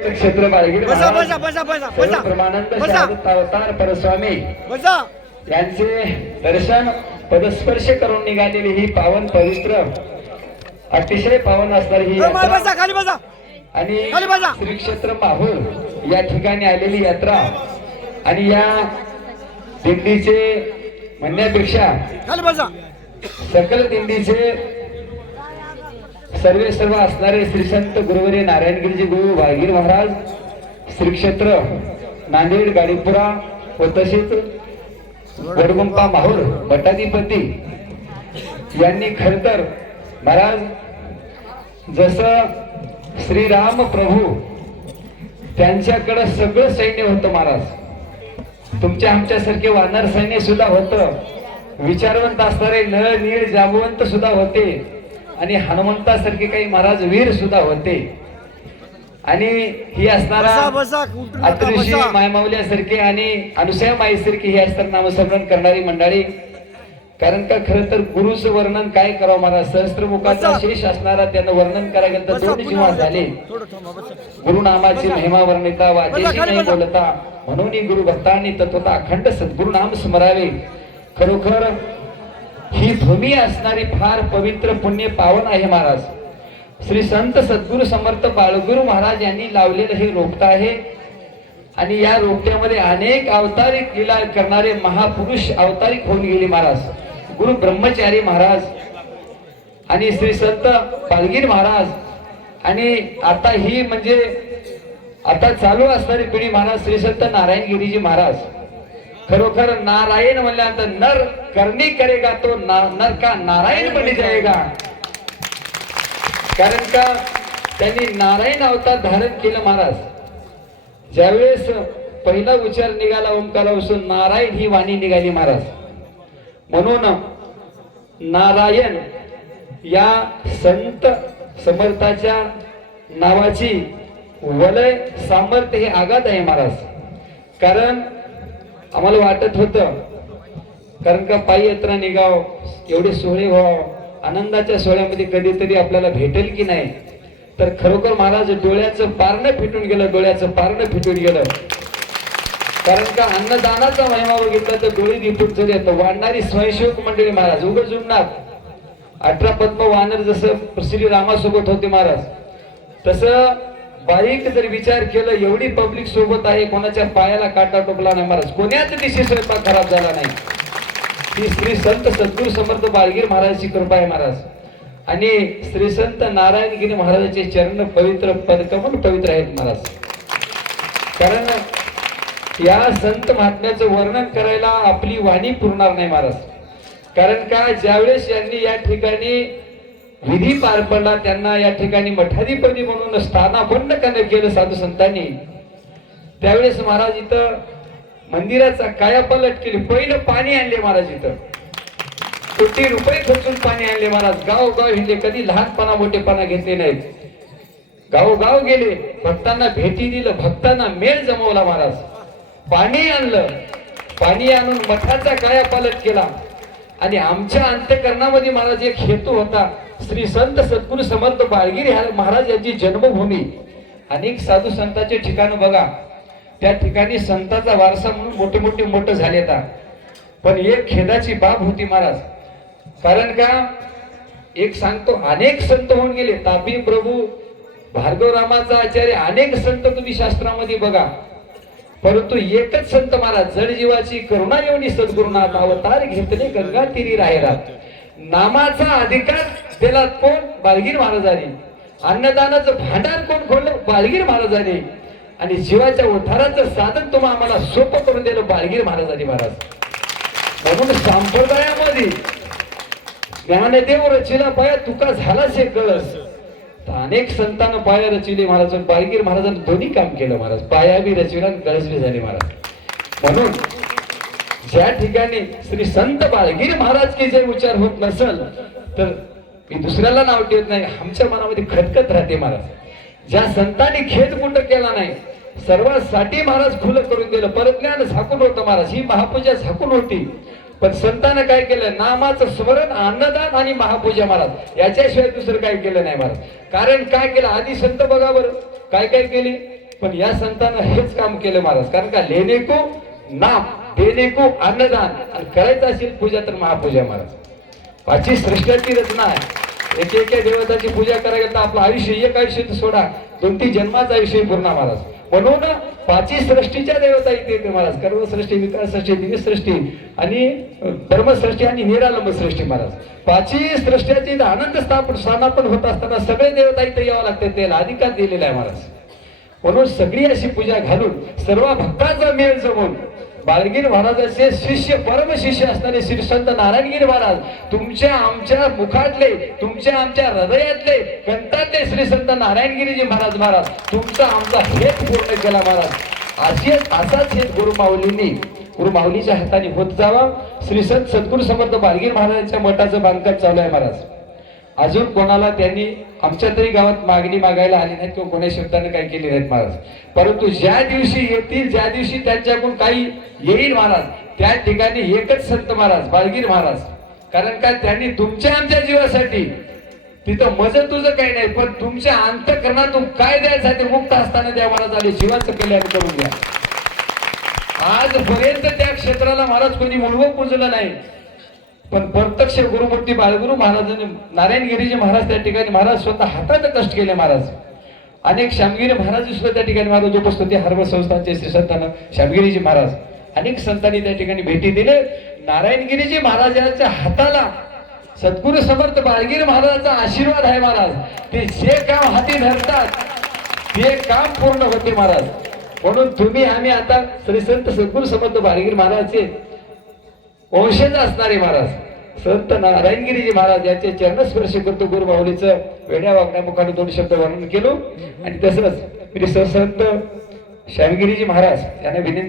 क्षेत्र बाळगीर बसा बसा बसा बसा बसा परमानंद बसा शहादत अवतार परस्वामी बसा यांचे दर्शन पदस्पर्श करून निघालेली ही पावन पवित्र अतिशय पावन असणारी ही बसा यात्रा खाली बसा आणि खाली बसा. श्री क्षेत्र माहूर या ठिकाणी आलेली यात्रा आणि या दिंडीचे म्हणण्यापेक्षा खाली बसा सकल दिंडीचे सर्व असणारे श्री संत गुरुवर्य नारायणगिरीजी गुरु वाळगीर महाराज श्री क्षेत्र नांदेड गाडीपुरा व तसेच वडगुंपा माहूर मठाधिपती यांनी खर तर महाराज जसं श्रीराम प्रभू त्यांच्याकडे सगळं सैन्य होतं महाराज, तुमच्या आमच्यासारखे वानर सैन्य सुद्धा होतं, विचारवंत असणारे नळ नीळ जाबवंत सुद्धा होते आणि हनुमंतासारखे काही महाराज वीर सुद्धा होते. आणि ही असणारा अतिऋषी मायमावल्यासारखे आणि अनुसया माईसारखी ही असताना नामस्मरण करणारी मंडळी. कारण का खरं तर गुरुचं वर्णन काय करावं महाराज, सहस्त्रमुखाचा शेष असणारा त्यानं वर्णन करायला तर दोन जीवा झाले. गुरुनामाची महिमा वर्णिता वाचेशी नाही बोलता, म्हणून गुरु भक्तांनी तत्वता अखंड सद्गुरु नाम स्मरावे. खरोखर ही भूमी असणारी फार पवित्र पुण्य पावन आहे महाराज. श्री संत सद्गुरु समर्थ बाळगुरु महाराज यांनी लावलेलं हे रोपट आहे आणि या रोपट्यामध्ये अनेक अवतारिक लीला करणारे महापुरुष अवतारिक होऊन गेले महाराज. गुरु ब्रह्मचारी महाराज आणि श्री संत बाळगीर महाराज आणि आता ही म्हणजे आता चालू असणारी पिढी महाराज श्री संत नारायणगिरीजी महाराज. खरोखर नारायण म्हणल्यानंतर नर करणी करेगा तो नर का नारायण बनी जाएगा. कारण का त्यांनी नारायण अवतार धारण केलं महाराज. ज्यावेळेस पहिला उच्चार निघाला ओंकारापासून नारायण ही वाणी निघाली महाराज. म्हणून नारायण या संत समर्थाच्या नावाची वलय सामर्थ्य हे आगाध आहे महाराज. कारण आम्हाला वाटत होतं कारण का पायी यात्रा निघाव, एवढे सोहळे व्हाव, आनंदाच्या सोहळ्यामध्ये कधीतरी आपल्याला भेटेल की नाही. तर खरोखर महाराज डोळ्याचं पारणं फिटून गेलं, डोळ्याचं पारणं फिटून गेलं. कारण का अन्नदानाचा महिमा बघितला तर डोळे दिपून चले. वाढणारी स्वयंसेवक मंडळी महाराज उघड जुमणार 18 पद्म वानर जसं श्री रामासोबत होते महाराज, तसं बारीक जर विचार केलं एवढी पब्लिक सोबत आहे, कोणाच्या पायाला काटा टोपला नाही महाराज, कोण्याच दिवशी स्वयंपाक खराब झाला नाही. ही श्री संत सद्गुरु समर्थ बाळगीर महाराजांची कृपा आहे महाराज. आणि श्री संत नारायणगिरी महाराजांचे चरण पवित्र पदकमल पवित्र आहेत महाराज. कारण या संत महात्म्याचं वर्णन करायला आपली वाणी पुरणार नाही महाराज. कारण का ज्यावेळेस यांनी या ठिकाणी विधी पार पडला, त्यांना या ठिकाणी मठाधिपती म्हणून स्थानापन्न केलं साधू संतांनी, त्यावेळेस महाराज इथं मंदिराचा कायापालट केली. पहिलं पाणी आणले महाराज, इथं कोटी रुपये खर्चून पाणी आणले महाराज. गावगाव हिंडले, कधी लहानपणा मोठेपणा घेतले नाहीत. गावगाव गेले, भक्तांना भेटी दिलं, भक्तांना मेळ जमवला महाराज. पाणी आणलं, पाणी आणून मठाचा कायापालट केला. आणि आमच्या अंतःकरणामध्ये महाराज एक हेतू होता, श्री संत सद्गुरु समर्थ बाळगीर महाराज यांची जन्मभूमी. अनेक साधू संतांचे ठिकाण बघा, त्या ठिकाणी संतांचा वारसा म्हणून मोठे मोठे झाले आता. पण एक खेदाची बाब होती महाराज. कारण का एक सांगतो, अनेक संत होऊन गेले, तापी प्रभू भार्गव रामाचा आचार्य, अनेक संत तुम्ही शास्त्रामध्ये बघा, परंतु एकच संत महाराज जडजीवाची करुणा येऊनी सद्गुरुनाथ अवतार घेतले गंगा तीरी राहिला. नामाचा अधिकार दिला कोण? बाळगीर महाराजांनी. अन्नदानाचं भांडार कोण खोललं? बाळगीर महाराजांनी. आणि जीवाच्या उद्धाराचं साधन तुम्हा आम्हाला सोपं करून दिलं बाळगीर महाराजांनी महाराज. म्हणून संप्रदायामध्ये ज्ञानदेव रचिला पाया तुका झालाशे कळस. अनेक संतांना पाया रचिले महाराज, बाळगीर महाराजांनी दोन्ही काम केलं महाराज. पाया बी रचिला, कळस बी झाले महाराज. म्हणून ज्या ठिकाणी श्री संत बाळगीर महाराज की जे उच्चार होत नसल तर मी दुसऱ्याला नाव ठेवत नाही, आमच्या मनामध्ये खटकत राहते महाराज. ज्या संतांनी खेद कुंड केला नाही, सर्वांसाठी महाराज खुलं करून दिलं. परज्ञान झाकून होतं महाराज, ही महापूजा झाकून होती. पण संतांना काय केलं? नामाचं स्मरण, अन्नदान आणि महापूजा महाराज, याच्याशिवाय दुसरं काय केलं नाही महाराज. कारण काय केलं? आधी संत बघा बरं काय काय केले. पण या संतांना हेच काम केलं महाराज. कारण का लेणे को नाम, देणे को अन्नदान, आणि करायचं असेल पूजा तर महापूजा महाराज. पाचवी सृष्टीची रचना आहे. एका देवताची पूजा करायला तर आपलं आयुष्य, एक आयुष्य तर सोडा, 2-3 जन्माचं आयुष्य पूर्ण महाराज. म्हणून पाचवी सृष्टीच्या देवता इथे येते महाराज. कर्मसृष्टी, विकाससृष्टी, दिव्यसृष्टी आणि धर्मसृष्टी आणि निरालंब सृष्टी महाराज. पाचवी सृष्ट्याची आनंद स्थापन होत असताना सगळे देवता इथे यावं लागते, त्याला अधिकार दिलेला आहे महाराज. म्हणून सगळी अशी पूजा घालून सर्व भक्तांचा मेळ जमून बाळगीर महाराजाचे शिष्य, परम शिष्य असणारे श्री संत नारायणगिरी महाराज, तुमच्या आमच्या मुखातले, तुमच्या आमच्या हृदयातले, कंठातले श्री संत नारायणगिरीजी महाराज, महाराज तुमचा आमचा हेत पूर्ण केला महाराज. असाच हेत गुरु माऊलीच्या हाताने होत जावा. श्री संत सद्गुरू समर्थ बाळगीर महाराजांच्या मठाचं बांधकाम चालू आहे महाराज. अजून कोणाला त्यांनी आमच्या तरी गावात मागणी मागायला आली नाही किंवा कोणा शब्दाने काही केले नाहीत महाराज. परंतु ज्या दिवशी येतील, ज्या दिवशी त्यांच्याकडून काही येईल महाराज, त्या ठिकाणी एकच संत महाराज, बाळगीर महाराज. कारण का त्यांनी तुमच्या आमच्या जीवासाठी, तिथं मज तुझं काही नाही, पण तुमच्या अंतःकरणातून काय द्यायसाठी मुक्त असताना द्या महाराज, आणि जीवाचं कल्याण करून द्या. आजपर्यंत त्या क्षेत्राला महाराज कोणी मुलगं पुजलं नाही, पण प्रत्यक्ष गुरुमूर्ती बाळगुरु महाराजांनी, नारायणगिरीजी महाराज त्या ठिकाणी महाराज स्वतः हातात कष्ट केले महाराज. अनेक श्यामगिरी महाराज सुद्धा त्या ठिकाणी महाराज उपस्थिती, हर्व संस्थांचे श्री संतांना श्यामगिरीजी महाराज, अनेक संतांनी त्या ठिकाणी भेटी दिले. नारायणगिरीजी महाराजांच्या हाताला सद्गुरू समर्थ बाळगीर महाराजांचा आशीर्वाद आहे महाराज. ते जे काम हाती धरतात ते काम पूर्ण होते महाराज. म्हणून तुम्ही आम्ही आता श्री संत सद्गुरू समर्थ बाळगीर महाराजचे वंशज असणारे महाराज संत नारायणगिरीजी महाराज यांचे चरणस्पर्श करतो. गुरु माऊलीचं वेड्या वागण्या मुखाने 2 शब्द वर्णन केलो. आणि तसंच संत श्यामगिरीजी महाराज यांना विनंती